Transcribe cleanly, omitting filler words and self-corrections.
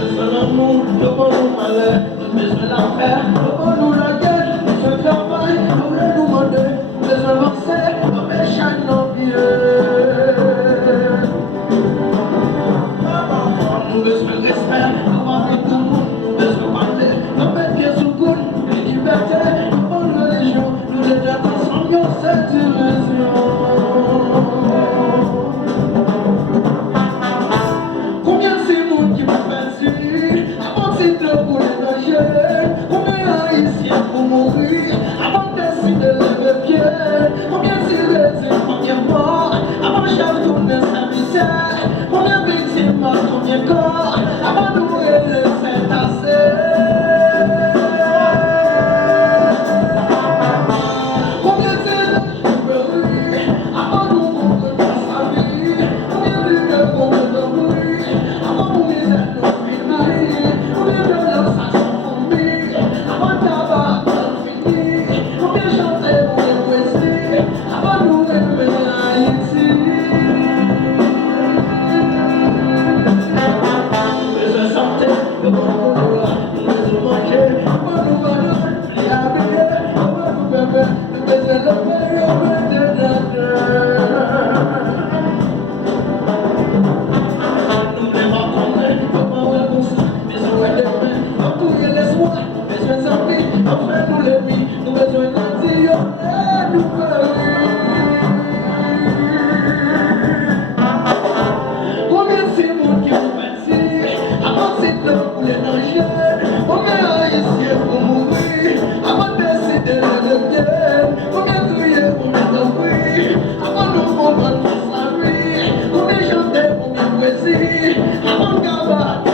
Besoin d'amour, demande nous malheur, besoin d'affaires, demande nous la guerre, besoin de travail, on veut nous demander, besoin d'avancer, on veut chaque nos nous besoin de respect, nous avons tout le monde, nous besoin de parler, nous mettre pieds sous coude, une liberté, une bonne religion, nous les deux ensemble, cette illusion. Combien c'est monde qui m'a fait avant de se pour les nager, combien haïtiens pour mourir, avant de décider de lever pied, combien c'est les enfants qui morts, avant chaque tourner sa misère, combien victimes, combien corps, avant de mourir le fait tasser. Combien c'est de pleurer, avant de mourir dans sa vie, combien de combien de bruit, avant de mourir dans finir, combien de l'heure ça s'enfuit, avant de tabac fini, combien chanter, combien poésie, avant de mourir en Haïti. Besoin de santé, de bon boulot, besoin de manger, besoin de valeur, de habiller, besoin de beber, besoin de payer, besoin de nous les rencontrer, comment on pour ça, besoin de mains, on courir l'espoir, besoin de santé, on fait nous les vies, nous besoin de dire, nous combien c'est monde qui ont pensé, avant c'est l'heure pour les nager, combien haïtiens pour mourir, avant de décider de lever, combien crier, combien d'envie, avant de comprendre sa vie, combien chanter, combien poésie, avant de gabater.